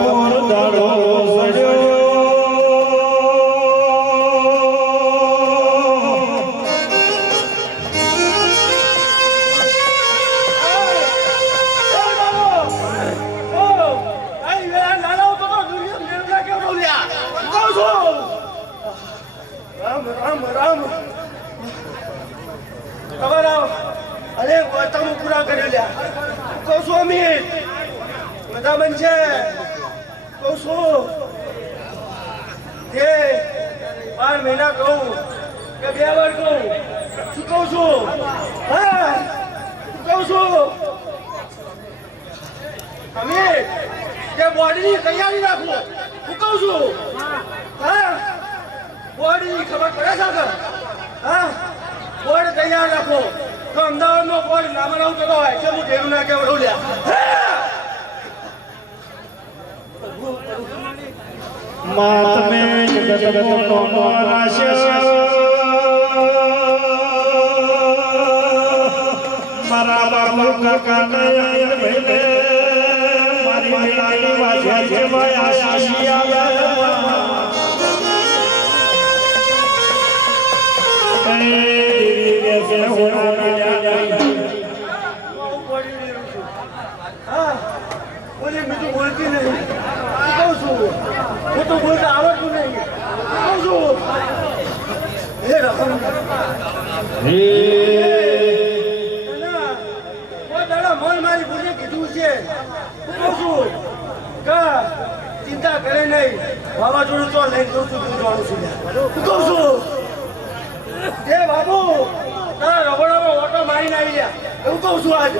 મોર દાડો સડ્યો અરે તમે પૂરા કરી લ્યા કહું છું અમીર બધા બનશે કહું છું કે 12 મહિના કહું કે 2 વાર કહું શું કહું છું હા કહું છું અમીર કે બોડીની તૈયારી રાખો હું કહું છું હા બોડીની ખબર પડે છે કે હા બોર્ડ તૈયાર રાખો તો અમદાવાદનો બોર્ડ નામાં આવું તો હોય છે હું ઢેરું ના કેવડું લ્યા માત મે જગત નો રાશે મારા બાબુ કાકા ને ભલે મારી લાલી વાજે છે માયા આશી આવે બીજું બોલતી નહીં કહું છું હું તો બોલતા આવડતું નહીં કહું છું હે રકમ મન મારી ભૂલે કીધું છે કહું છું કા ચિંતા કરે નહીં વાવાઝોડું તો લઈને જઉં છું દૂધવાળું છું કહું છું હે બાબુ તારા રબડામાં ઓટો મારીને આવી ગયા એવું કહું છું આજ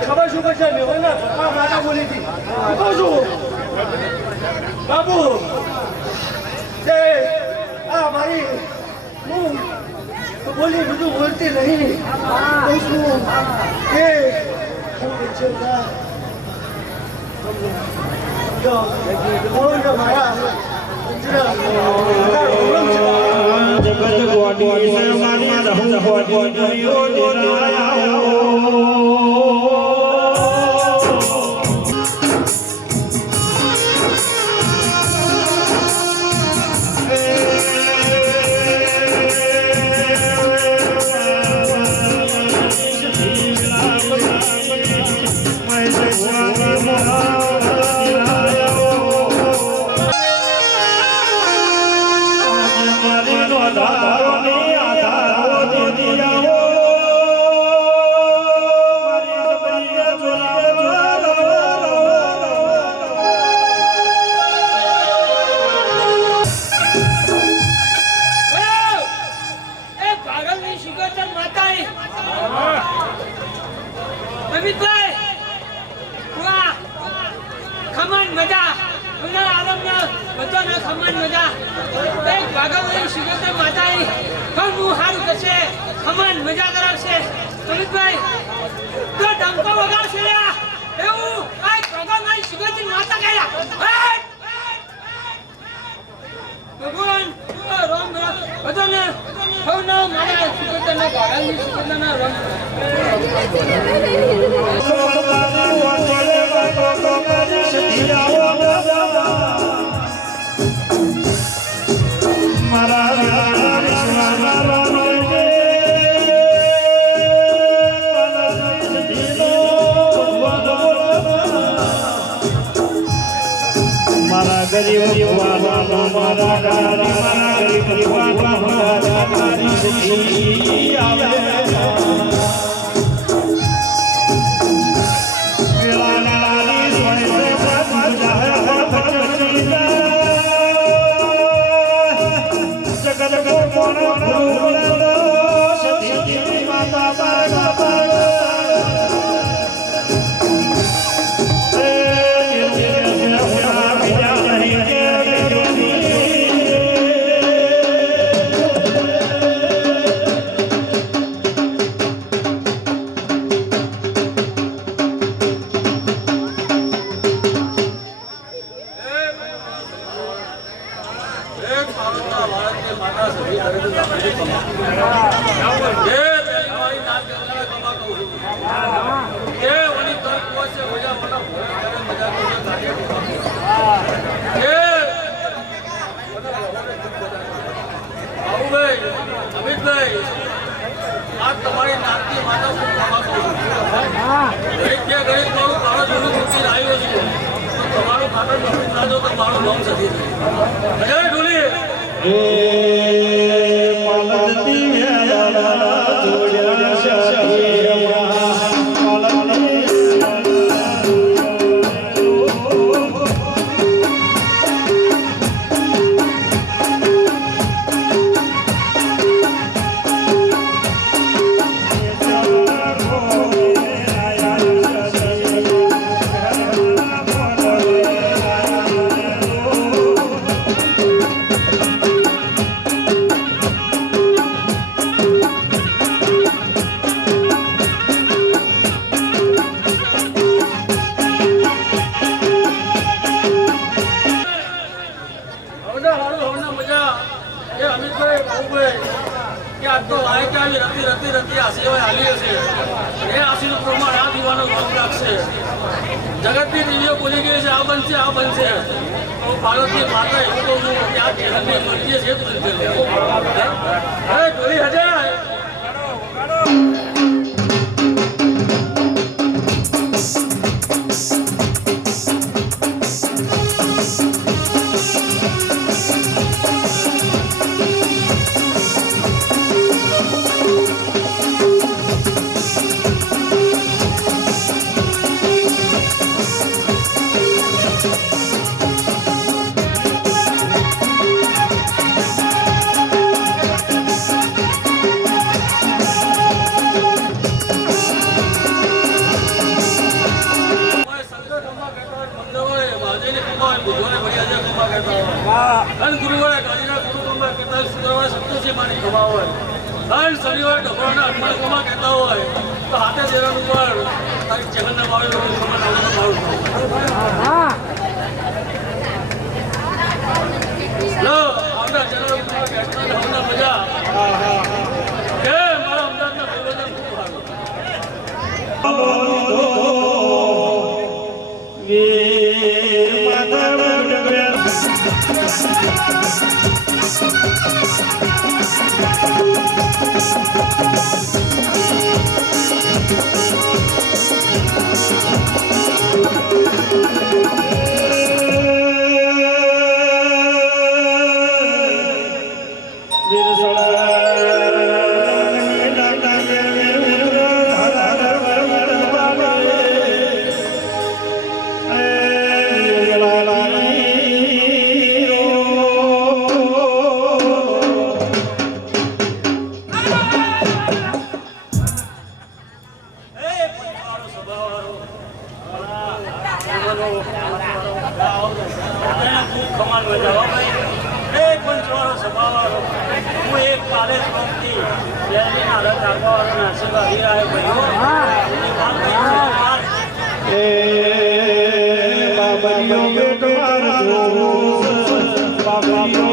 ખબર શું કરશે માતા બોલી હતી કહું છું બાબુ મારી હું બોલી બધું બોલતી નહીં કહું છું કે મારા જગત ગોડી સે મારી રહું ગોડી મજા કરાવશે અમિતભાઈ તો ડંકો વગાડશે એવું આ ભગવાન શિવજી માતા ગયા ભગવાન રામ બધાને હવના મારા શિવજીના ગાળાની શિવજીના રામ ગરીબ મારા ગરીબ આવે એ ઓલી તરફ પહોંચે મજા મોટા મજા બાબુભાઈ અમિતભાઈ આ તમારી નાતની માતા શું કમાતો ગરીબ કે ગરીબ મારું કાળો જોડું મૂકી આવ્યો છું તમારું ખાતર નોકરી ના દો તો મારું નામ સધી જાય ઢોલી એ પાલતી વેળા જોડ્યા જગતની દિવ્ય બોલી ગઈ છે આ બનશે તો પાર્વતી માતા એવું કહું છું કે આ જગતની મરજી છે જ બનશે ઢોલી હજાર ગુરુવારે ગાડીના ગુરુકુળમાં કહેતા શુક્રવારે સંતોષી માની ખવા હોય અને શનિવારે ઢોકળાના અઠવાડિયામાં કહેતા હોય તો હાથે દેરાનું પર તારી જગનના મારું આવતા જન્મમાં બેસતા મજા કે મારા અમદાવાદના ભાઈબંધો ખૂબ ખમાન મજા એક પંચવાળો સભાવાળો હું એક કાલેજ વખતે દિલ્હીના રથ આગવાળાના આશીર્વાદ હીરા એ બાબરીઓ બેટવાર જોસ બાબરીઓ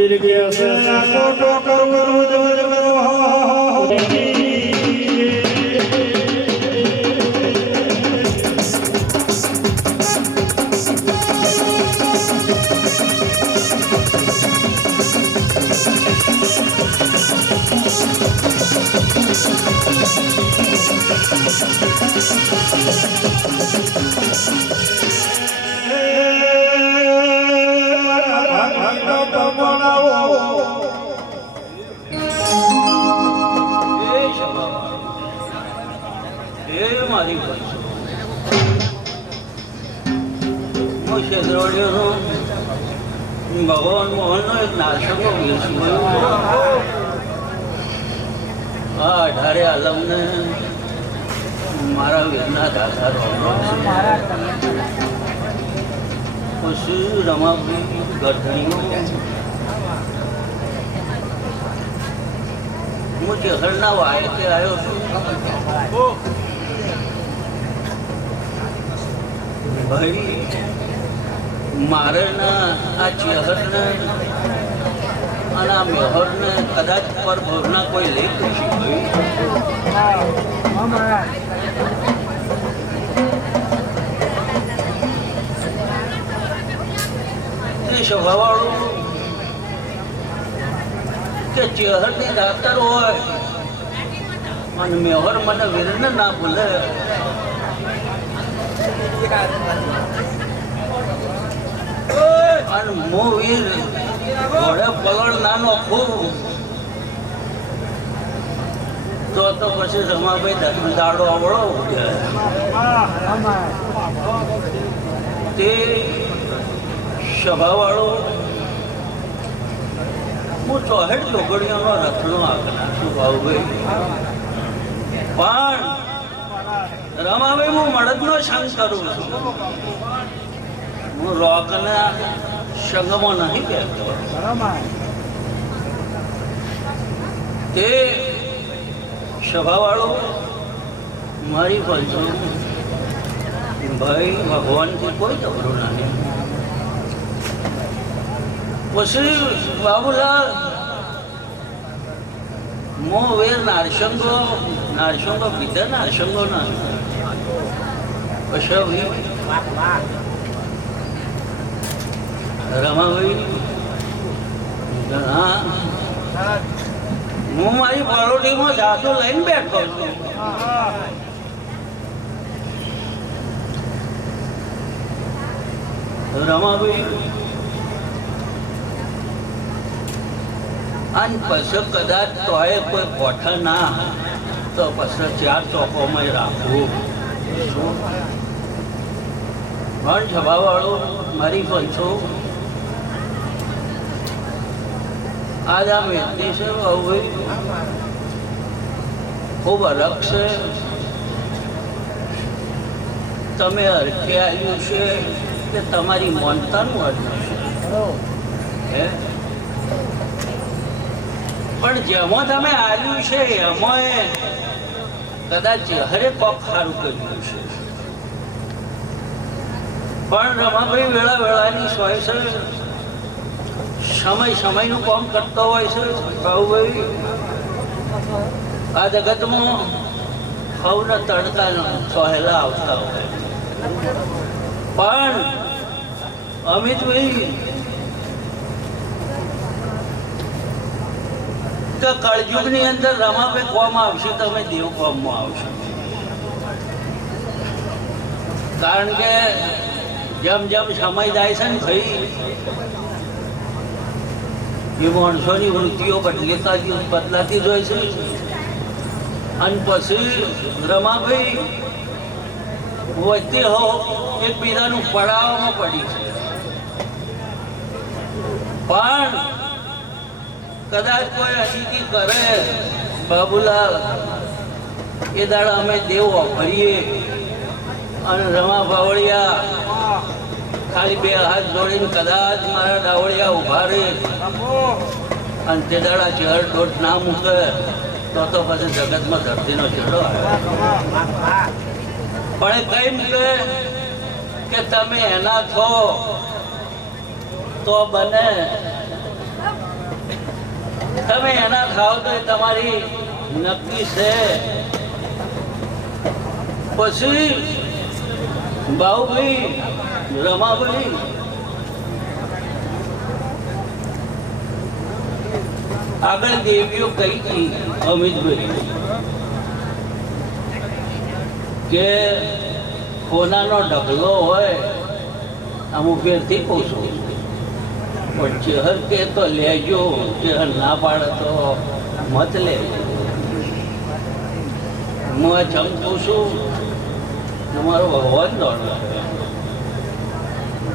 કબીર કે છે આ કોટો કરું ભગવાન મોહનનો એક નાશકો આ 18 આલમને મારા વીરના દાદા પછી રમાભાઈ ગઢણીઓ હું ચેહરના વાયકે આવ્યો છું ભાઈ મારે આ ચેહરને અને આ મેહરને કદાચ પર ભરના કોઈ લેખ એ સ્વભાવવાળું કે ચેહરની દાતર હોય અને મેહર મને વીરને ના ભૂલે અને મો વીર ઘોડે પલળ નાનો ખૂબ તો પછી રમાભાઈ દાડો આવડો તે સભાવાળો હું 64 લોગડીઓનો રથનો આગળ છું ભાઉભાઈ પણ રમાભાઈ હું મળદનો સંગ કરું છું હું રોકના સંગમાં નહીં કહેતો તે સભાવાળો મારી પાસે ભાઈ ભગવાનથી કોઈ તબરો નહીં પછી બાબુલાલ મો વેર નારસંગો પીધા નારસંગો ના પછી રમાભાઈ હા હું મારી પરોઠીમાં જાતો લઈને બેઠો છું રમાભાઈ અને પછી કદાચ તોય કોઈ કોઠા ના તો પછી 4 ચોકોમાં રાખવું પણ સભાવાળો મારી પંચો આજ આ વ્યક્તિ છે ખૂબ અલગ છે તમે અર્થે આવ્યું છે કે તમારી માનતાનું આવ્યું છે પણ જેમાં તમે આવ્યું છે એમાં કદાચ હરેક કોક સારું કર્યું છે પણ રમાભાઈ વેળાની સોય છે સમયનું કામ કરતો હોય છે ભાઉભાઈ આ જગતમાં સૌના તડકા સહેલા આવતા હોય પણ અમિતભાઈ કે કળયુગની અંદર રમાભાઈ કોમ આવશે તમે દેવ કોમમાં આવશો કારણ કે જેમ જેમ સમય જાય છે ને ભાઈ એ માણસોની વૃત્તિઓ બદલાતી જ હોય છે અને પછી રમાભાઈ વચ્ચે હો એકબીજાનું પડાવવામાં પડી છે પણ કદાચ કોઈ અતિથિ કરે બાબુલાલ એ દાડા અમે દેવ વાપરીએ અને રમા બાવળિયા ખાલી 2 હાથ જોડીને કદાચ મારા ડાવળિયા ઉભા રહે અને તે દાડા ચહેર દોટ ના મૂકે તો પછી જગતમાં ધરતીનો છેડો પણ એ કઈ મૂકે કે તમે એના છો તો બને તમે એના ખાવ તો એ તમારી નક્કી છે. પછી બાહુભાઈ, રમાભાઈ, આગળ દેવીઓ કહી હતી અમિતભાઈ કે કોનાનો ઢગલો હોય અમુક ફેરથી કહું છું, પણ ચહેર કે તો લેજો, ચહેર ના પાડે તો મત લેજો. હું ચમકું છું તમારો ભગવાન દોડ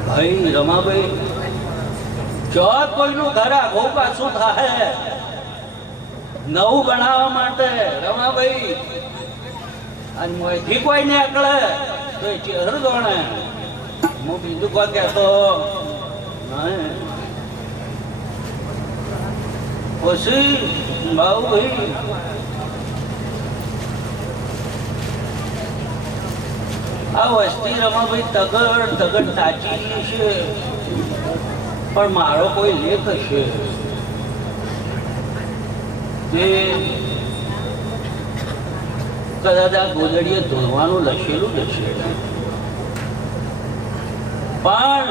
ભાઈ રમાભાઈ. જો કોઈનું ઘર આખું પાછું થાય નવું બનાવવા માટે રમાભાઈ, અને મોંથી કોઈ ને આકળે તો એ ચહેર દોણે. હું બીજું કોઈ કહેતો પછી બાહુભાઈ આ વસ્તી રમાભાઈ તગડ તાચી છે, પણ મારો કોઈ લેખ છે કે કદાચ આ ગોદડીએ ધોવાનું લખેલું જ છે, પણ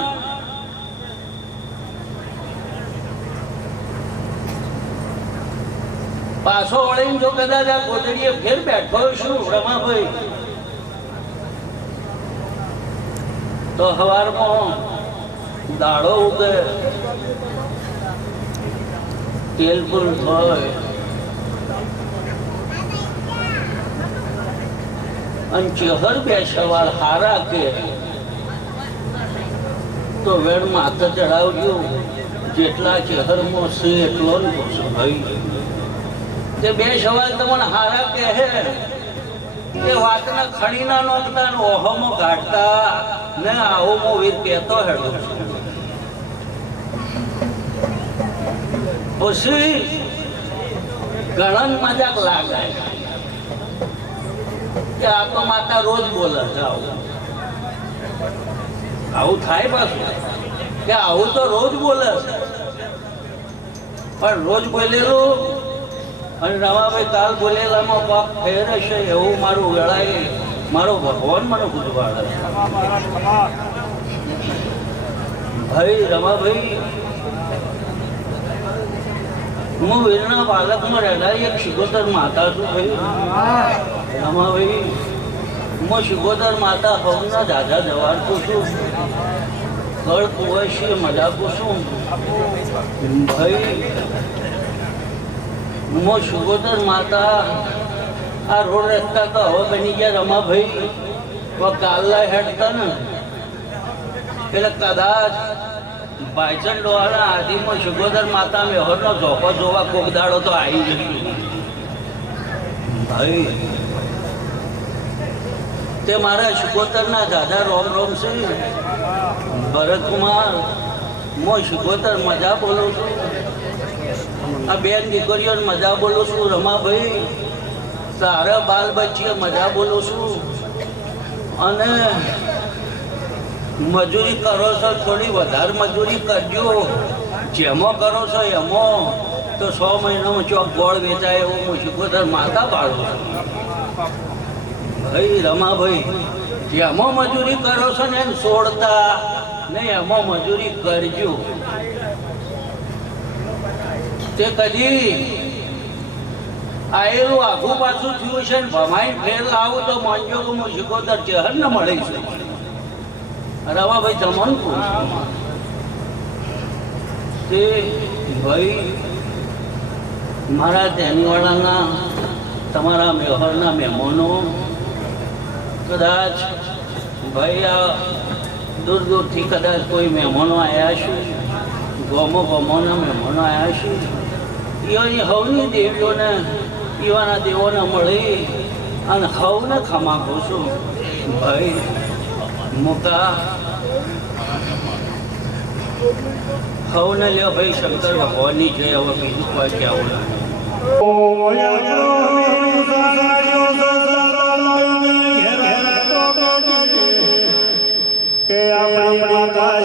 પાછો વળીને જો કદાચ આ ગોદડીએ ફેર બેઠો છું રમાભાઈ, તો સવારમાં દાડો ઉગે, તેલ પૂર હોય અને ચહેર બે સવાર હારા કે તો વેણ માથે ચડાવજો, જેટલા ચહેરમાં છે એટલો જ ભાઈ. તે બે સવાલ તમને હારા કહે એ વાતને ખડી ના નોંધતા ને ઓહોમાં કાઢતા ને આવું હું વીર કહેતો હેડો. પછી ઘણા મજાક લાગે કે આ તો માતા રોજ બોલે છે આવું થાય પાછું કે આવું તો રોજ બોલે છે, પણ રોજ બોલેલું અને રમાભાઈ કાલ બોલેલામાં પાક ફેર હશે એવું મારું વેળાએ મારો ભગવાન મને પૂછવાડે. ભાઈ રમાભાઈ, હું વીરના બાલકમાં રહેનારી એક શિગોતર માતા છું. ભાઈ રમાભાઈ, હું શિગોતર માતા હવના દાદા જવાડતું છું, કળ કુવશી મજાકું છું. ભાઈ હું શિગોતર માતા આ રોડ રસ્તા તો હવે બની ગયા રમાભાઈ, તો કાલના હેડતા ને એટલે કદાચ ભાઈચંદ ડોહાના આદિમાં શિગોતર માતા મેહરનો ઝોપો જોવા કોક દાડો તો આવી જશું. ભાઈ તે મારા શિગોતરના દાદા રોમ રોમ છે ભરતકુમાર. હું શિગોતર મજા બોલું છું, આ બેન દીકરીઓ મજા બોલું છું રમાભાઈ, સારા બાલ બચ્ચીએ મજા બોલું છું. અને મજૂરી કરો છો થોડી વધારે મજૂરી કરજો, જેમાં કરો છો એમાં તો 100 મહિનામાં ચોક ગોળ વેચાય એવું હું શિગોતર માતા પાડું છું. ભાઈ રમાભાઈ, જેમાં મજૂરી કરો છો ને એને છોડતા નહીં, એમાં મજૂરી કરજો. તે કદી આયેલું આખું પાછું થયું છે ને ભમાઈ ફેર લાવું તો માનજો કે હું શિગોતર ચહેર ને મળીશું. રવાભાઈ જમણ તે ભાઈ મારા તેનીવાળાના તમારા મેહરના મહેમાનો કદાચ ભાઈ આ દૂર દૂરથી કદાચ કોઈ મહેમાનો આવ્યા છે, ગોમોના મહેમાનો આવ્યા છે, એની હવની દેવીઓને એવાના દેવોને મળી અને હવને ખમાખું છું. ભાઈ મોકા હવને લ્યો ભાઈ, શંકર ભગવાનની જય. હવે બીજું કોઈ કહેવું કે આપણી માતા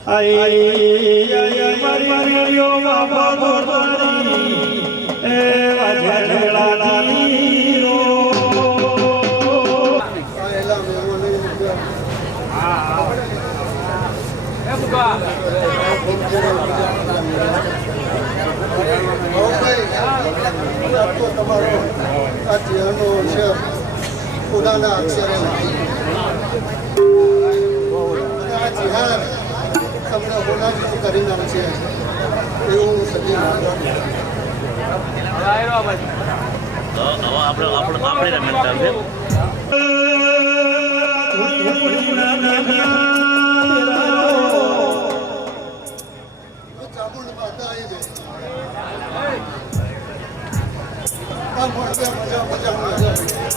મારી બાબા એ વાજેલાની રો તમારો આ જીવનનો છે ખુદાના અક્ષરે આ જીવન તમને હોનાજી કરી નાખશે એવું સદી આપણે રમેશ ચાલશે ચામુંડ માતા આવી ગઈ આ મજા મજા મજા મજા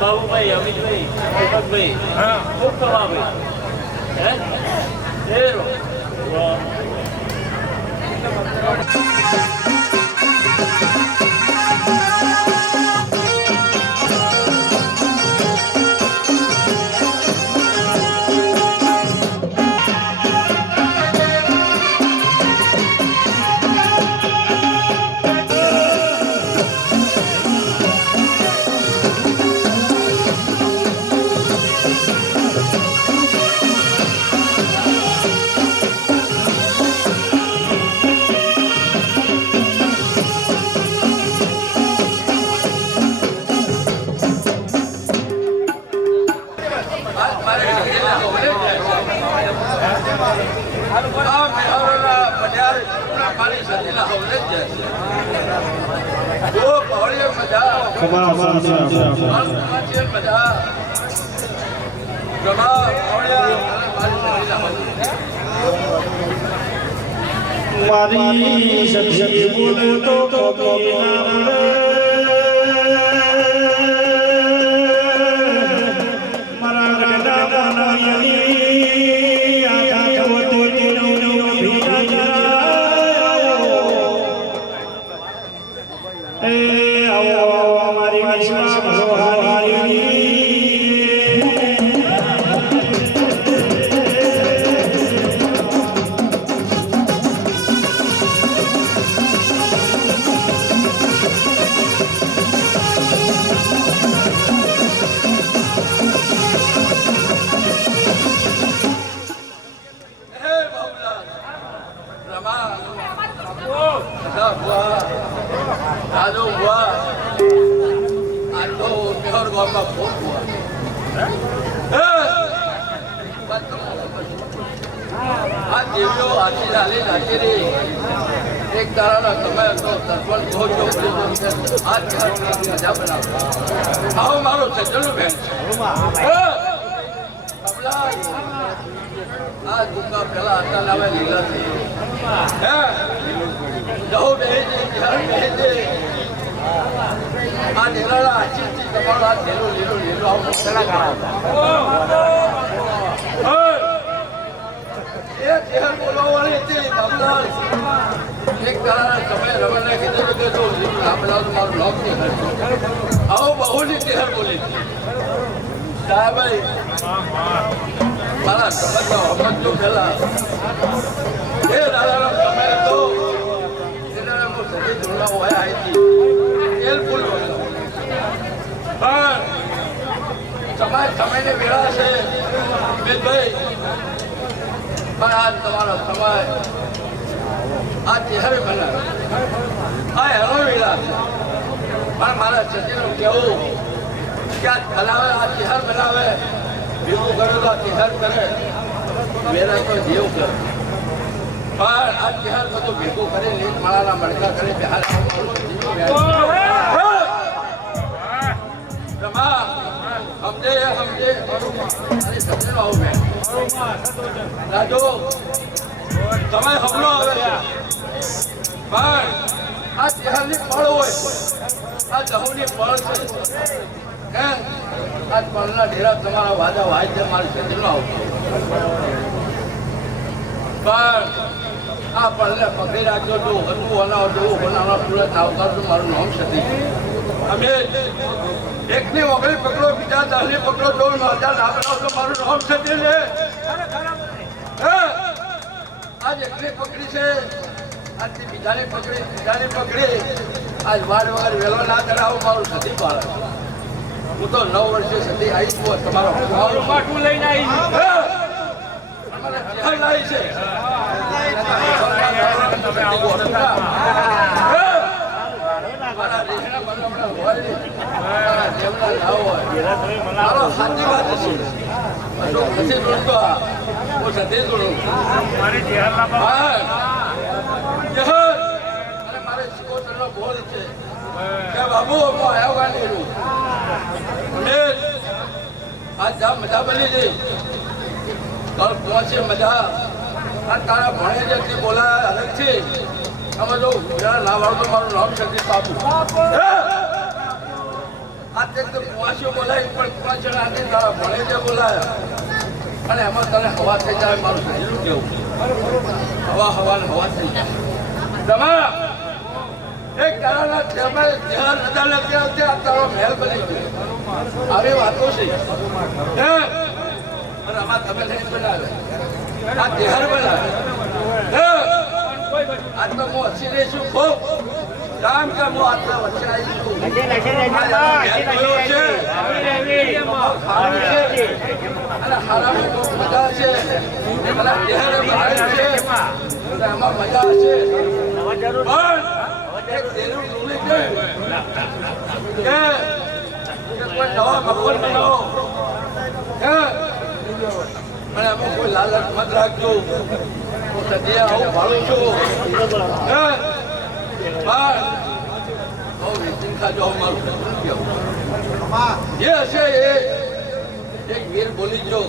બાબુભાઈ અમિતભાઈ દીપકભાઈ ખૂબ ખવા ભાઈ મારી સખી બોલે તો કભી ના મળે મારા ગડા બનાવી આખા તો તીનો એ આવો મારી વિશ્વાસ ભરોહારી એક તારાના સમય હતો તત્વલ આવો મારો સજ્જનો બેન આ દુકા પેલા હતા લાવે લીલા છે જવું બે આ નીલાળા આચીથી તમારો આ લીલો લીલો લીલો આવું બોલાવવાની હતી બાબલાલ એક તારા સમય રમણને કીધું કે તો આપણા મારું લોક નહીં આવો બહુની તેહર બોલી સાહેબાઈ મારા સમજમાં સમજો પેલા એ દાદાનો સમય હતો એના હું સજી જોડા હોય આવી હતી તેલ ફૂલ પણ સમયની વેળા છે ઉમેશભાઈ, પણ આજ તમારો સમય આ ચહેર બનાવે આ એનો વેળા છે. પણ મારા સચિનું કહેવું કે આ બનાવે આ ચહેર બનાવે ભેગું કરે તો આ ચહેર કરે વેરા તો જેવું કરે. પણ આ ચહેર બધું ભેગું કરી નીચ માળાના મડકા કરી બિહાર સમજે સમજે સમજે આવું મેં રાજુ તમે હમલો આવે છે. પણ આ ચહેરની ફળ હોય આ જહુની ફળ છે હે આ ફળના ડેરા તમારા વાદા વાય મારી સચિનો આવતો. પણ આ ફળને પકડી રાખજો તું હતું બનાવો જેવું બનાવવા સુરત આવતા તો મારું નામ સતી. અમે એકની ઓગળી પકડો બીજા 10ની પકડો જો મજા ના બનાવો તો મારું નામ સતી છે. આજ એકને પકડી છે આજથી બીજાને પકડી આજ વાર વહેલો ના ચડાવો મારું સતી પાડે. હું તો 9 વર્ષે સતી આવી છું તમારો માઠું લઈને આવી છે. સાચી વાત છે નથી જોડતો હું સતી જોડું મારે સિકોતરનો બોલ છે કે બાબુ હું આવ્યો ગાંધી આજ જા મજા બની જઈ કાલ પહોંચે મજા આ તારા ભણે જેથી બોલાય અલગથી અમે જો ના વાળતો મારું નામ શક્તિ બાબુ આ તે પહોંચ્યો બોલાય પણ પહોંચ્યો નથી તારા ભણે જે બોલાયા અને એમાં તને હવા થઈ જાય મારું શરીરનું કેવું હવા થઈ જાય. તમારા એક તારાના ધ્યાન અદાલત તારો મહેલ બની ગયો આવી વાતો છે. અને આમાં તમે નહીં બનાવે આ તહેવાર બનાવે આજ તો હું હસી રહી છું ખૂબ કામ કે હું આટલા વચ્ચે આવી છું અને હારાની બહુ મજા છે બધા તહેવાર બનાવે છે એમાં મજા છે. પણ એક તેરું ડૂલી છે કે કોઈ નવા મકાન બનાવો અને એમાં કોઈ લાલચ મત રાખજો. હું સદી આવું ભાડું છું બહુ નિશ્ચિંતા જો મારું જે હશે એ એક વીર બોલી જો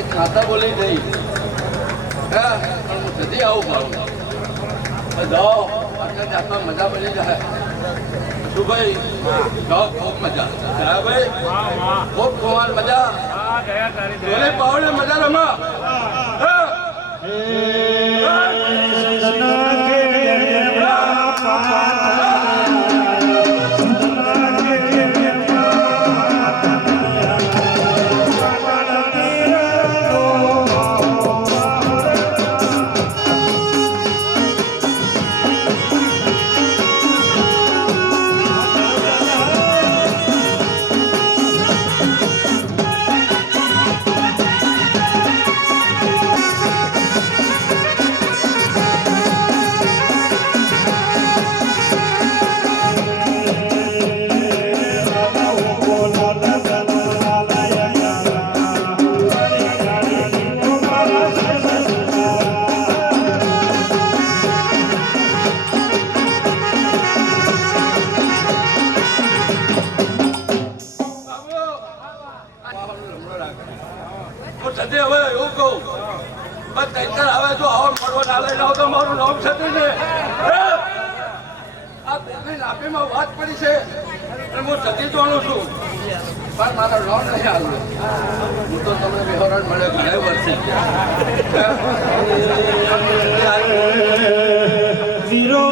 એક ખાતા બોલી નહીં પણ હું સદી આવું ભાડું જાઓ આટલા મજા બની જાય. શું ભાઈ જાઓ ખૂબ મજા ભાઈ ખૂબ કુમાર મજા બોલે પાવડે મજા રમા વાત પડી છે અને હું સતી જાણું છું પણ મારો લોન નહીં આવ્યો. હું તો તમને વિહોરણ મળે ઘણા વર્ષે વીરો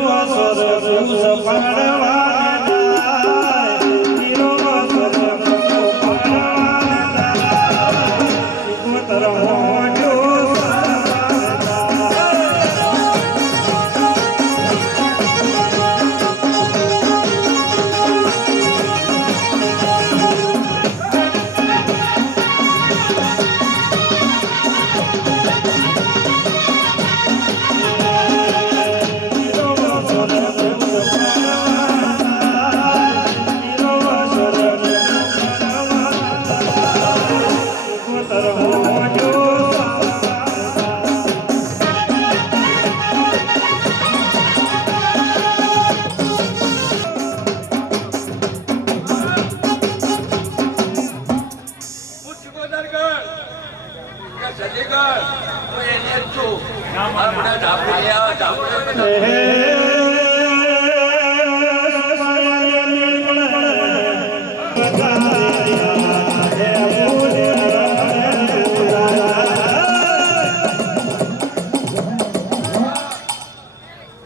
બરાબર હું એને જ છું મારા બધા ડાબડી આવે ડાબડી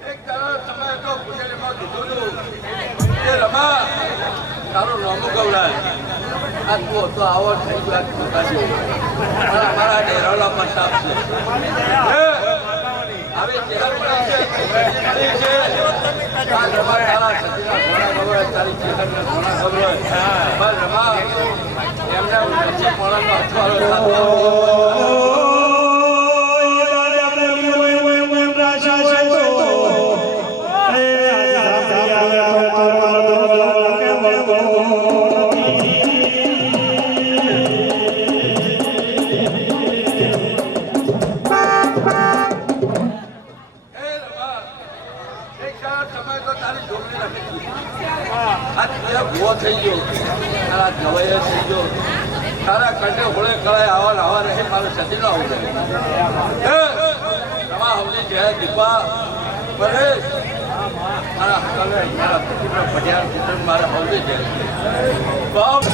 એક તારો સમય તો પૂજેલીમાં કીધું હતું કે રમા તારું નામું ગવડાય આ તું હતો આવો થઈ ગયો આ પ્રકાશી અમારા ડેરાલા પ્રતાપ છે હવે ચહેર પડે છે આ રમા તારા સતીના ઘોડા ખબર તારી ચહેરને ઘોડા ખબર બસ રમા એમને વચ્ચે મોડામાં અથવારો થતો થઈ ગયો તારા જવાય થઈ ગયો તારા કંઠે હોળે કળાય આવા રહે મારો સતીનો આવું રમા હવલી જય દીપા પરેશ મારા હકાલે મારા પતિના પટિયાર ચિત્ર મારા હવલી જય બાપ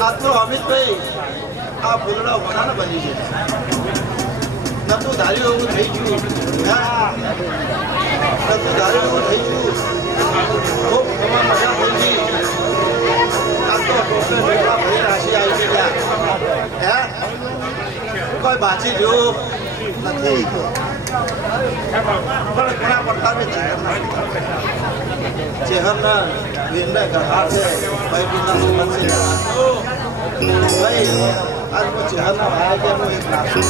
આટલો અમિતભાઈ આ ફૂલડા વણાને બની છે નતું ધાર્યું એવું થઈ ગયું નતું ધાર્યું એવું થઈ ગયું ખૂબ મજા થઈ ગઈ આ તો ટોપલે ભેગા ભરી રાશિ આવી ગયા હે કોઈ બાજી રહ્યો નથી પણ ઘણા પડતા ચહેરના વીરને ગઢા છે ભાઈ આજ ચહેરના ભાઈ એક લાખો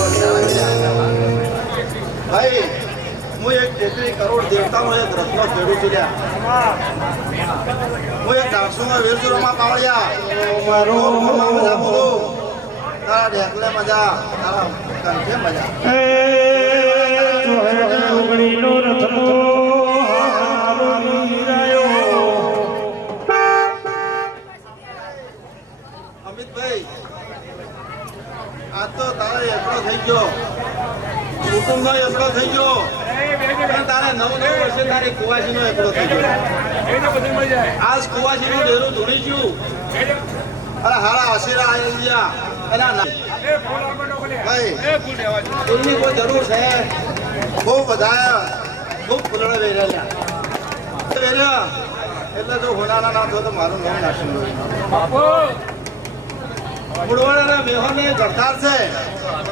ભાઈ હું એક 33 કરોડ દેવતાનો એક રત્ન ખેડૂત છું હું એક 400 વીરજુરોમાં પાવળિયા મજા બોલું તારા ઢેકલે મજા તારા કંઠે મજા અમિતભાઈ આ તો તારે એકડો થઈ ગયો કુટુંબનો એકડો થઈ ગયો પણ તારે 9 વર્ષે તારી કુવાસીનો એકડો થઈ ગયો આજ કુવાસીનું ડેરું ધૂણી ગયું અરે હારા આશીરા આવી ગયા એના ભાઈ એની કોઈ જરૂર છે ખૂબ વધારે ખૂબ ફૂલડે વેરેલા એટલે જો હોનાના ના થયો તો મારું નામ નાશી મુડવાડાના મેહોને ગરધાર છે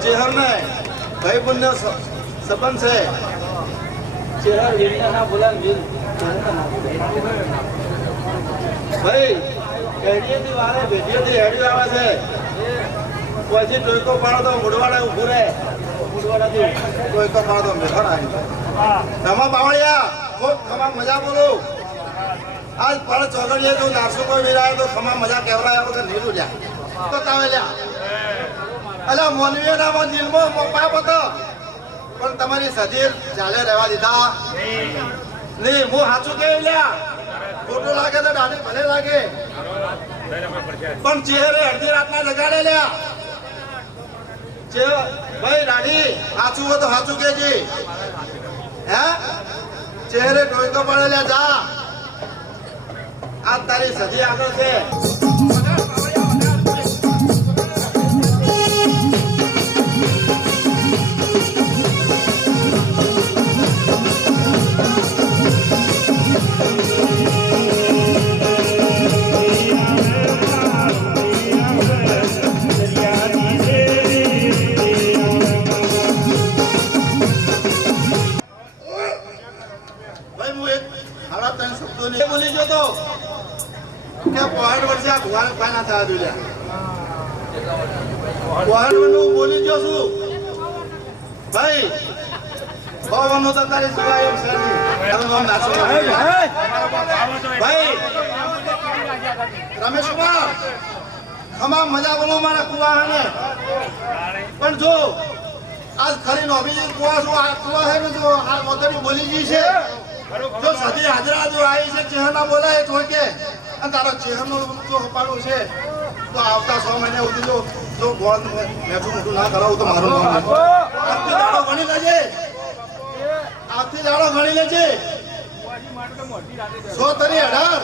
ચેહરને ભાઈબંધનો સંબંધ છે ચેહર વીરના બોલાન વીર ભાઈ કેડીએથી વાળે ભેટીએથી હેડ્યું આવે છે પછી ટોયકો પાડો તો મુડવાડા ઊભું રહે મુડવાડાથી ટોયકો પાડો તો મેહર આવી રમા બાવળિયા ખૂબ ખમા મજા બોલો આજ પર ચોગડીએ તો નાસો કોઈ વેરાય તો ખમા મજા કેવરાય વગર નીરું લ્યા તો તાવે લ્યા અલા મોનવીએ ના દિલમાં પાપ હતો પણ તમારી સજીર ચાલે રહેવા દીધા નહીં હું સાચું કેવું લ્યા ખોટું લાગે તો દાઢી ભલે લાગે પણ ચહેરે અડધી રાતના જગાડે લ્યા ભાઈ દાઢી સાચું હોય તો સાચું કેજે હે ચહેરે ટોયકો પડે લ્યા જા આ તારી સજી આગળ છે બોલી જો તો કે પહાડ વર્ષે આ ભગવાન પાના થયા દુલ્યા પહાડ નું બોલી જો છું ભાઈ ભવનો તો તારી સુવાય એમ સરની તમે નામ નાચો ભાઈ રમેશ કુમાર ખમા મજા બોલો મારા કુવાહાને પણ જો આજ ખરી નોબી કુવા શું આ કુવા હે ને જો આ મોતરી બોલી ગઈ છે જો સદી હાજરા જો આવી છે ચહેરા બોલાય તો કે અને તારો ચહેરનો જો હપાડું છે તો આવતા 6 મહિના સુધી જો ગોળ મેઠું મોટું ના કરાવું તો મારું નામ આજથી દાડો ગણી લેજે આજથી દાડો ગણી લેજે 100 તરી 18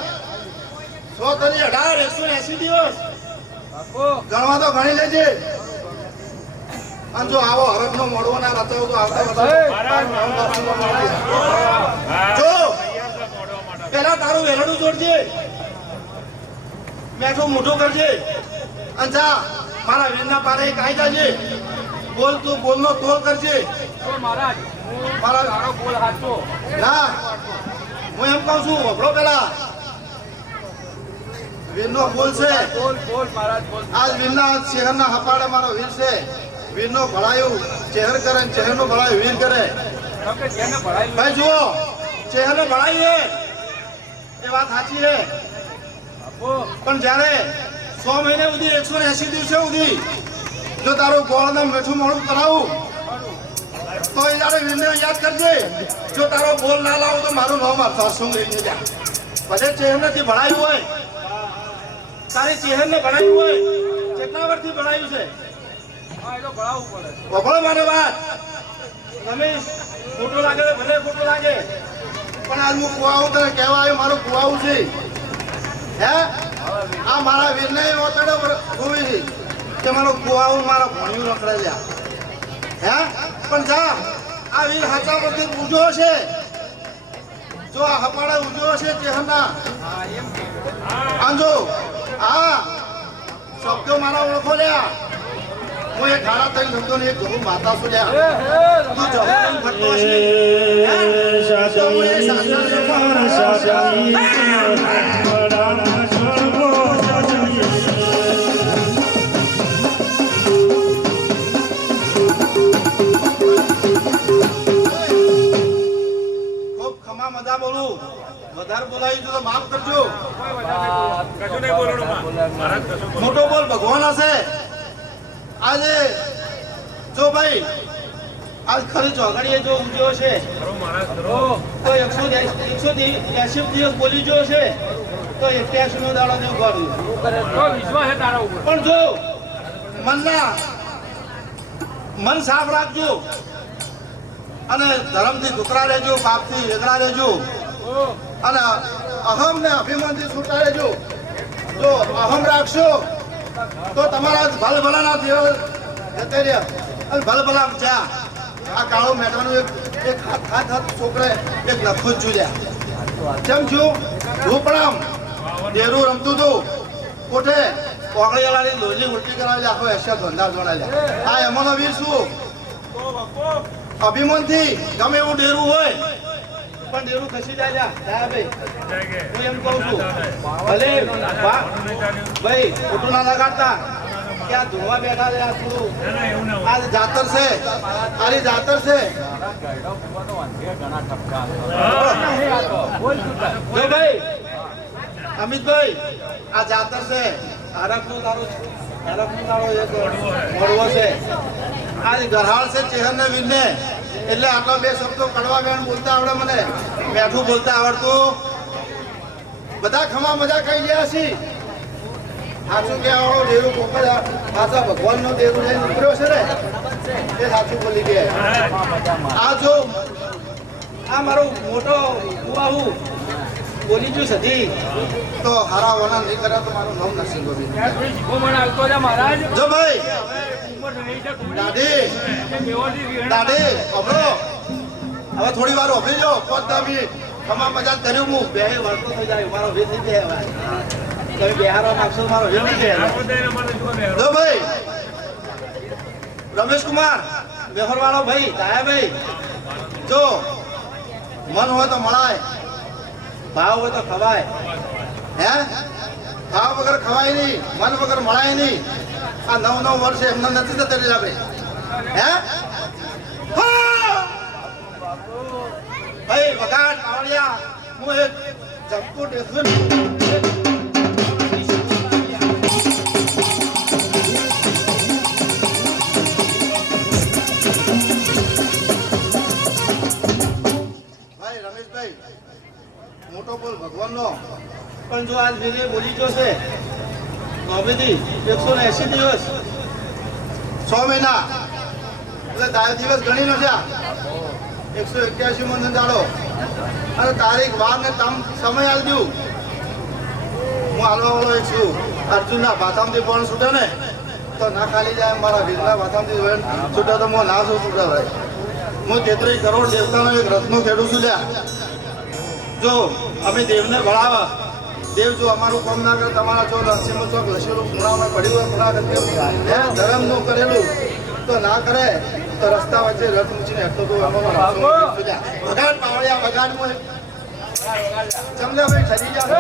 180 દિવસ ગણવા તો ગણી લેજે અને જો આવો હરખનો મોડવો ના રચાવ તો આવતા જો પેલા તારું વેલડું જોડજે મેઠું મોઢું કરજે અને જા મારા વીરના પારે કાઈ જાજે બોલ તું બોલનો તોલ કરજે મહારાજ મારા તારો બોલ હાચો ના હું એમ કહું છું વપરો પેલા વીરનો બોલ છે બોલ મહારાજ બોલ આજ વીરના શહેરના હપાડે મારો વીર છે વીરનો ભળાયું ચહેર કરે ચહેરનો ભળાયું વીર કરે ભાઈ જુઓ ચહેરનો ભળાયું એ વાત સાચી છે પણ જ્યારે 100 મહિને સુધી 180 દિવસે સુધી જો તારું ગોળના મીઠું મોડું કરાવું તો એ તારે વીરને યાદ કરજે જો તારો બોલ ના લાવું તો મારું નામ સરસું લઈને જા ભલે ચહેરનેથી ભળાયું હોય તારી ચહેરને ભણાયું હોય કેટલા વર્ષથી ભણાયું છે વફળ મારે વાત તમે ખોટું લાગે તો ભલે ખોટું લાગે પણ આજ હું કુવાવું તને કહેવા આવ્યું મારું કુવાવું છે હે આ મારા વીરને ઓતડે ખોવી છે કે મારું કુવાવું મારા ભણ્યું રખડે લ્યા હે પણ જા આ વીર હાચા પરથી ઊંચો છે જો આ હપાડે ઊંચો છે ચહેરના આંજો હા શબ્દો મારા ઓળખો લ્યા હું એક ખાડા થઈ શબ્દો ને એક ઘરું માતા છું લ્યા તું જવાનું ફટતો છે ખૂબ ખમા મજા બોલું વધારે બોલાવી તો માફ કરજો મોટો બોલ ભગવાન હશે આજે જો ભાઈ આજ ખરી ચોઘડીએ જો ઉજ્યો છે તો 180 દિવસ બોલી જો છે તો 81 નો દાડો જેવું કર્યું પણ જો મન સાફ રાખજો અને ધર્મથી દુકરા રહેજો પાપથી વેગળા રહેજો અને અહમ ને અભિમાનથી છૂટા રહેજો જો અહમ રાખશો તો તમારા ભલભલાના દેવ જતે રહ્યા અને ભલભલા જા આ કાળો મેટાનું એક હાથ છોકરે એક લખું જ જોયા કેમ છું ઝૂંપડામ ડેરું રમતું હતું કોઠે ઓગળીવાળાની લોહી ઉલટી કરાવી આખો એશિયા ધંધા જોડાયેલા આ એમાંનો વીર શું અભિમાનથી ગમે એવું ડેરું હોય પણ ડેરું ખસી જાય ભાઈ હું એમ કહું છું ભલે ભાઈ ખોટું ના લગાડતા ક્યાં ધોવા બેઠા છે આ થોડું આ જાતર છે આરી જાતર છે જો ભાઈ અમિતભાઈ આ જાતર છે હરખનો તારો એક મળવો છે આ ગરહાળ છે ચેહરને વીરને એટલે આટલા બે શબ્દો કડવા બેન બોલતા આવડે મને મેઠું બોલતા આવડતું બધા ખમા મજા ખાઈ ગયા છે સાચું કહેવાળો ડેરું પોકળ પાછા ભગવાનનો ડેરું લઈને નીકળ્યો છે ને એ સાચું બોલી ગયા આ જો આ મારો મોટો કુવાહુ બોલી ગયું સધી તો હારા વના નહીં કરે તો મારું નામ નસીબ બોલી જો ભાઈ દાદી અબરો હવે થોડી વાર ઓભરી જો 5 મિનિટ ખમા મજા કર્યું હું બે વર્ષો થઈ જાય મારો ભેદ નહીં બે તમે બિહારો નાખશો મારો ભેદ નહીં જો ભાઈ રમેશ કુમાર બેહર વાળો ભાઈ દાયાભાઈ જો મન હોય તો મળાય ભાવ હોય તો ખવાય હે ભાવ વગર ખવાય નહીં મન વગર મળાય નહીં આ 9 વર્ષે એમને નથી જતા રેલા ભાઈ હે ભાઈ વગાડ આવડિયા હું એક ચંપુ દેખું મોટો બોલ ભગવાનનો પણ જો આજ વીરે બોલી ગયો છે નોબેથી 180 દિવસ 100 મહિના એટલે 10 દિવસ ગણી નો છે 181 મહિનો દાડો અને તારીખ વાર ને સમય આલ દઉં હું હાલવા વાળો એક છું અર્જુનના ભાથામથી પણ છૂટે ને તો ના ખાલી જાય મારા વીરના ભાથામથી છૂટે તો હું ના છું છૂટે ભાઈ હું 33 કરોડ દેવતાનો એક રત્નો ખેડું છું લ્યા જો અમે દેવને ભણાવા દેવ જો અમારું કામ ના કરે તમારા જો નરસિંહ ચોક લસેલું ખૂણામાં પડ્યું હોય ખૂણા કરકે ધર્મનું કરેલું તો ના કરે તો રસ્તા વચ્ચે રથ મૂકીને એટલો તો વગાડ પાવડિયા વગાડ જમલે ભાઈ ઠરી જા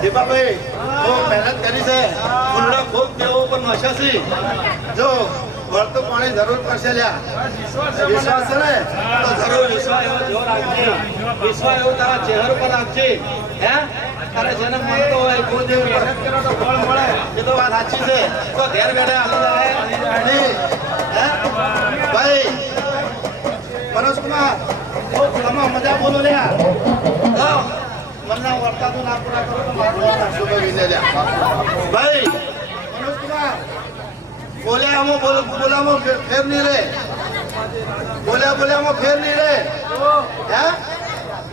દીપાભાઈ ખૂબ મહેનત કરી છે ફૂલડો ખૂબ દેવો પણ નશાસી જો વળતું પાણી જરૂર કરશે લ્યા વિશ્વાસ છે ને તો જરૂર વિશ્વાસ એવો જો રાખજે વિશ્વાસ એવો તારા ચહેરો પર રાખજે હે તારે જેને મળતો હોય કોઈ દેવ મહેનત કરો તો ફળ મળે એ તો વાત સાચી છે તો ઘેર બેઠે આવી જાય હે ભાઈ મનોજ કુમાર તમે મજા બોલો લ્યા મનના વર્તા તો ના પૂરા કરો તો મારું નાખશો વિને લ્યા ભાઈ મનોજ કુમાર બોલ્યામાં બોલામાં ફેર નહીં રે બોલ્યામાં ફેર નહીં રે હે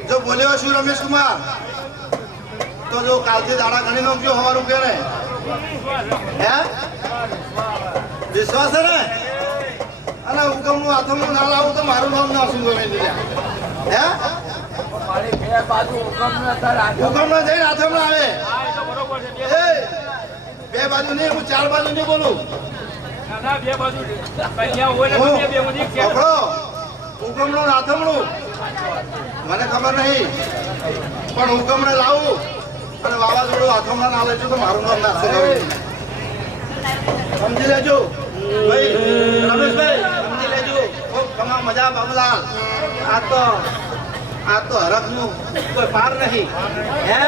જો બોલ્યો છું રમેશ કુમાર તો જો કાલથી દાડા ગણી નાખજો હવારું કે ને હે વિશ્વાસ છે ને અને હુકમનું હાથમનું ના લાવું તો મારું નામ ના શું ગમે હે હુકમનો જઈને હાથમનો આવે બે બાજુ નહીં હું 4 બાજુ નહીં બોલું હુકમનો હાથમણું મને ખબર નહીં પણ હુકમને લાવું અને વાવાઝોડું હાથમણા ના લેજો તો મારું નામ નાખશો સમજી લેજો ભાઈ રમેશભાઈ સમજી લેજો ખૂબ કમા મજા બાબુલાલ આ તો હરખનું કોઈ પાર નહીં હે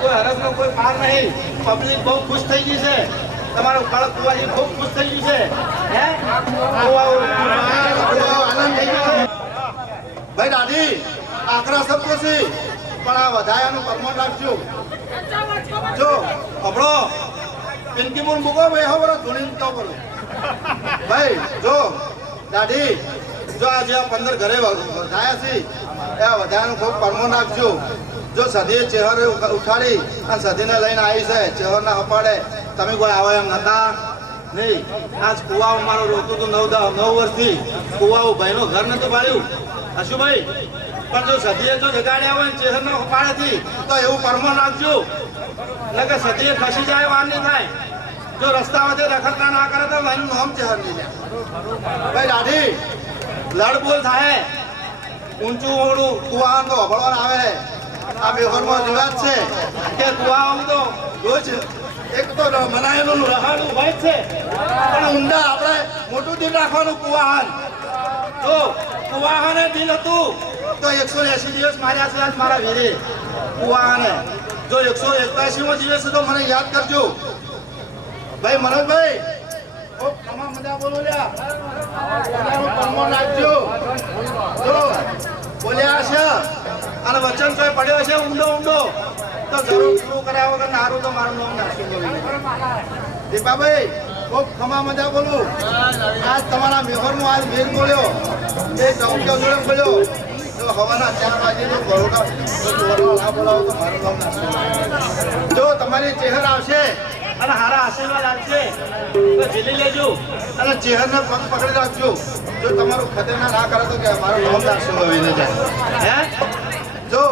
કોઈ હરખનો કોઈ પાર નહીં પબ્લિક બહુ ખુશ થઈ ગઈ છે તમારું કળક કુવાજી ખૂબ ખુશ થઈ ગયું છે હે આનંદ થઈ ગયો ભાઈ દાદી આકરા શબ્દો છે પણ આ વધાયાનું પરમાણ રાખજો જો હબળો પિંકી બોલ મૂકો ભાઈ હવે ધોની તો બોલો ભાઈ જો દાદી જો આજે 15 ઘરે વધાયા છે એ વધાયાનું ખૂબ પરમાણ રાખજો જો સધી ચહેરે ઉઠાડી અને સધીને લઈને આવી છે ચહેરના હપાડે તમે કોઈ આવો એમ નતા નહીં આજ કુવાઓ મારો રોતું હતું 9 વર્ષથી કુવાઓ ભાઈનું ઘર નતું પાડ્યું અશુભાઈ પણ જો સદીએ જો જગાડ્યા હોય ચેહરનો પાડેથી તો એવું પરમો નાખજો એટલે કે સદીએ ખસી જાય વાર નહીં થાય જો રસ્તા વચ્ચે રખડતા ના કરે તો એનું નામ ચેહર નહીં લે ભાઈ દાઢી લડ બોલ થાય ઊંચું ઓળું કુવાનું તો અભળવાનું આવે આ બેહોરમાં રિવાજ છે કે કુવાનું તો રોજ એક તો મનાયેલું રહાડું હોય જ છે પણ ઊંડા આપણે મોટું દિલ રાખવાનું કુવાહન તો કુવાહને દિલ હતું તો 180 દિવસ માર્યા છે આજ મારા વીરે કુવાહને જો 181મો દિવસ તો મને યાદ કરજો ભાઈ મનોજભાઈ ઓ તમામ મજા બોલો લ્યા પરમો નાખજો જો બોલ્યા છે અને વચન તો પડ્યો છે ઊંડો ઊંડો તો જરૂર પૂરું કર્યા વગર નારું તો મારું નામ નાખી દીપાભાઈ ખૂબ ખમા મજા બોલું આજ તમારા મેહરનો આજ મેર બોલ્યો એ ચૌક્યો જોડે બોલ્યો તો હવાના 4 વાગે બરોડા ના બોલાવો તો મારું નામ નાખી જો તમારી ચહેર આવશે અને હારા આશીર્વાદ આવશે તો ઝીલી લેજો અને ચહેરને પગ પકડી રાખજો જો તમારું ખતેના ના કરે તો કે મારું નામ નાખશો હવે ન જાય હે જો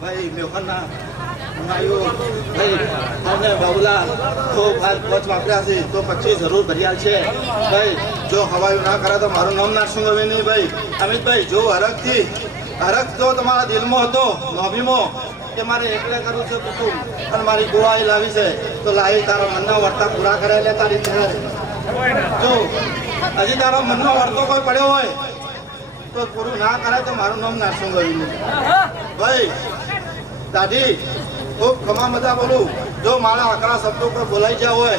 ભાઈ મેહરના ભાઈ અને બાબુલા તો કોચ વાપર્યા છે તો પછી જરૂર ભર્યા છે ભાઈ જો હવાયું ના કરે તો મારું નામ નાખશું હવે નહીં ભાઈ અમિતભાઈ જો હરખ તો તમારા દિલમાં હતો લોભીમાં કે મારે એકલે કરવું છે કુટુંબ અને મારી ગોવાઈ લાવી છે તો લાવી તારા મનના વર્તા પૂરા કરે લે તારી ચહેર જો હજી તારા મનનો વર્તો કોઈ પડ્યો હોય તો પૂરું ના કરે તો મારું નામ નાખશું ભાઈ દાઢી ખૂબ ખમા મજા બોલું જો મારા આકરા શબ્દો પર બોલાઈ ગયા હોય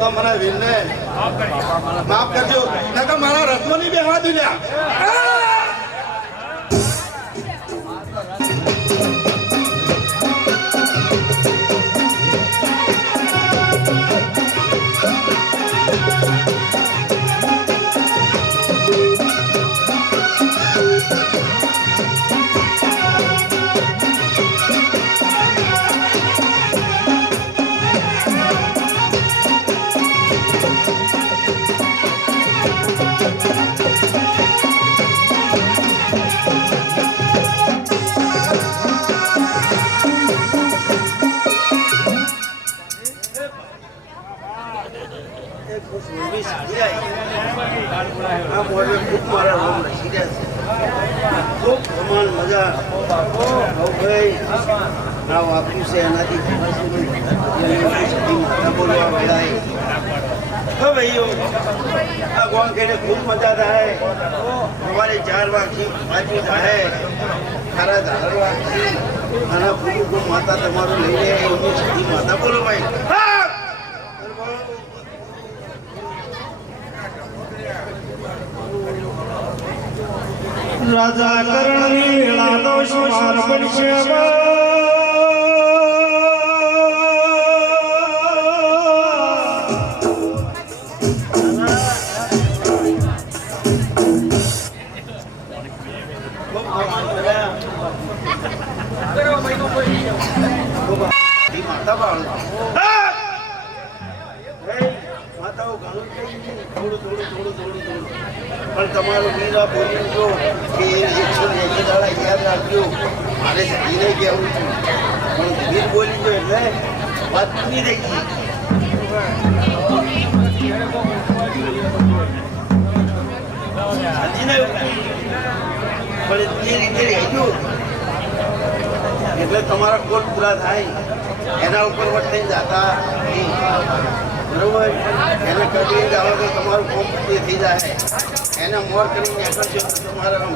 તો મને વીરને માફ કરજો નકર મારા રત્નોની બેહવા દીધા ખૂબ મજા થાય સવારે 4 વાગથી પાછું થાય ખરા ધાર વાગથી આના પૂરું માતા તમારું લઈ લે એમની સીધી માતા બોલો ભાઈ રાજા કરણની વેળા તો શુમાર બનશે માતાઓ ઘણું થોડું પણ તમારું વીરા બોલ્યું જો કે 180 દાડા યાદ રાખજો મારે ધીરે કહેવું છું પણ વીર બોલી જો એટલે વાત પૂરી થઈ ગઈ પણ જે રીતે રહેજો એટલે તમારા કોલ પૂરા થાય એના ઉપર વટ જતા બરોબર એને કરી જાઓ તો તમારું કોમ પૂરી થઈ જાય એને મોર કરીને કરશો તો તમારા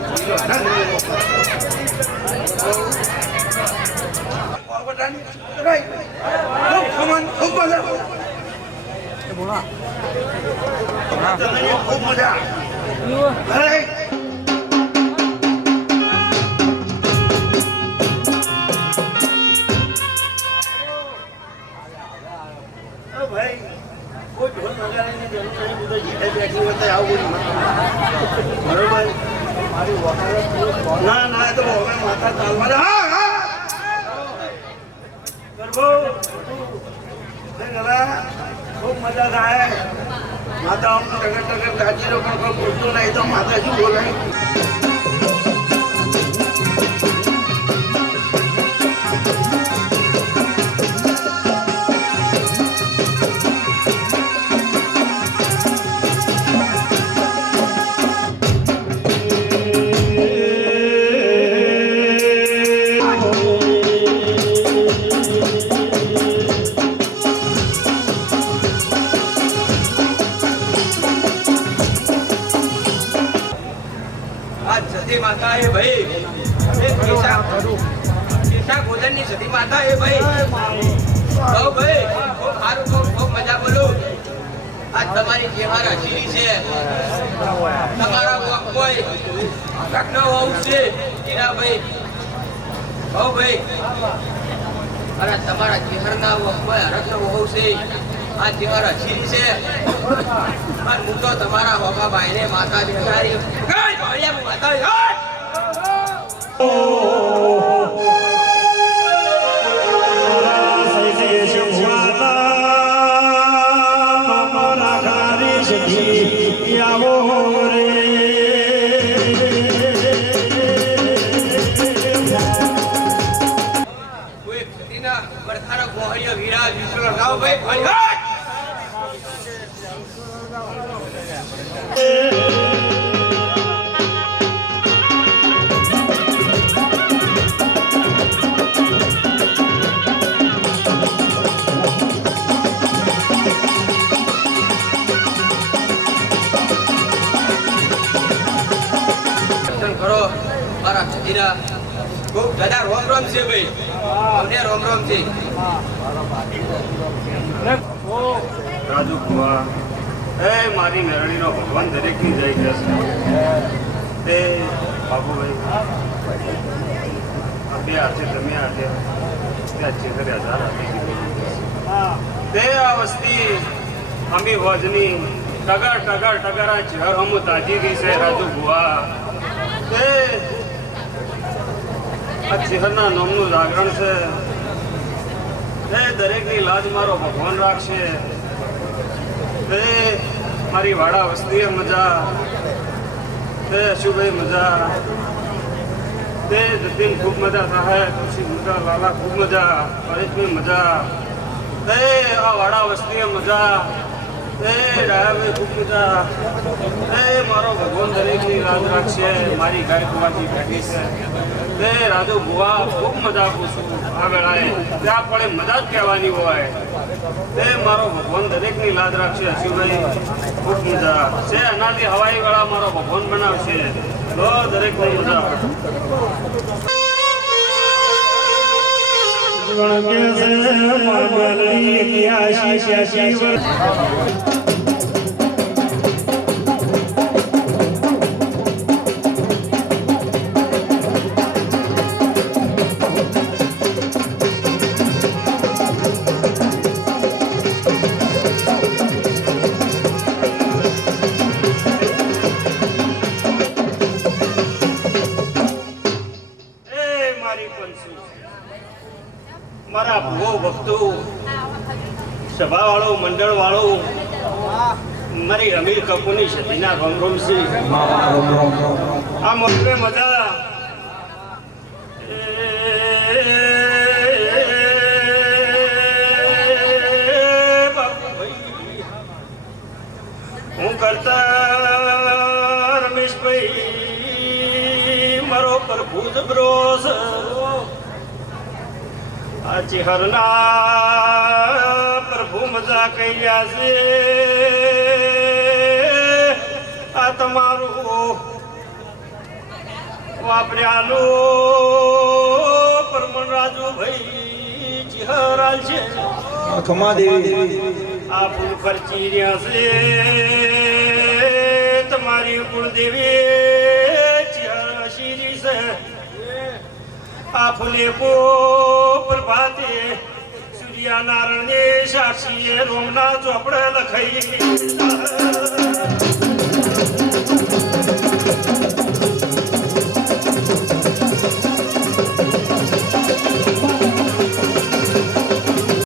ખૂબ મજા ના ના એ તો હવે માતા તાલમાં હા હા ગરબો ખૂબ મજા થાય માતા આમ ટગર ટગર કાચીરો પણ કોઈ બોલતો નહીં તો માતા શું બોલાય आज सती माता है भाई शीशा भोजन ની સતી માતા है भाई બહુ ભાઈ ખૂબ સારું ખૂબ મજા બોલું આજ તમારી તહેવાર આશીરી છે તમારા કોઈ લગ્ન હોવું છે હીરા ભાઈ બહુ ભાઈ અને તમારા ચહેરના કોઈ હરખ હોવું છે આ તહેવાર આશીરી છે અને હું તો તમારા બાબા ભાઈને માતા બેસાડી કઈ ભાઈ માતા વીરા વિશ્વ લાવ ભાઈ ભાઈ કરો મારા હીરા ખૂબ દાદા રોમ રોમ છે ભાઈ અમને રોમ રોમ છે રાજુ કુવા એ મારી મેરણીનો ભગવાન દરેકની જય જશે તે બાબુભાઈ આ બે હાથે તમે હાથે ત્યાં ચેતરે હજાર હાથે તે આ વસ્તી અમી વજની ટગર ટગર ટગરા ઝર હમ તાજીરી છે રાજુ કુવા તે આ ચહેરના નામનું જાગરણ છે એ દરેકની લાજ મારો ભગવાન રાખશે તે મારી વાડા વસ્તીએ મજા તે અશુભાઈ મજા તે જતીન ખૂબ મજા થાય ખુશી મુકા લાલા ખૂબ મજા પરેશભાઈ મજા તે આ વાડા વસ્તીએ મજા તે ડાયાભાઈ ખૂબ મજા તે મારો ભગવાન દરેકની લાજ રાખશે મારી ગાય કુવાથી બેઠી છે તે રાજુ બુવા ખૂબ મજા આપું છું આ વેળાએ ત્યાં પડે મજા જ કહેવાની હોય તે મારો ભગવાન દરેકની લાજ રાખશે અશુભાઈ ખૂબ મજા છે એનાથી હવાઈ વેળા મારો ભગવાન બનાવશે તો દરેકની મજા મારા ભૂવો ભક્તો સભા વાળો મંડળ વાળો મારી અમીર કપૂરની સતીના રોમ છે આ મોટે મજા હું કરતા રમેશભાઈ મારો પ્રભુ જબરોસ આ ચેહરના પ્રભુ મજા કહ્યા છે આ તમારું વાપર્યાનું પરમણ રાજુ ભાઈ ચેહરાલ છે આ ફૂલ ખર્ચી રહ્યા છે તમારી કુળદેવી ચેહરા છે આ ફૂલે પ્રભાતે સૂર્યનારાયણ સાક્ષીએ રોમના ચોપડે લખાઈ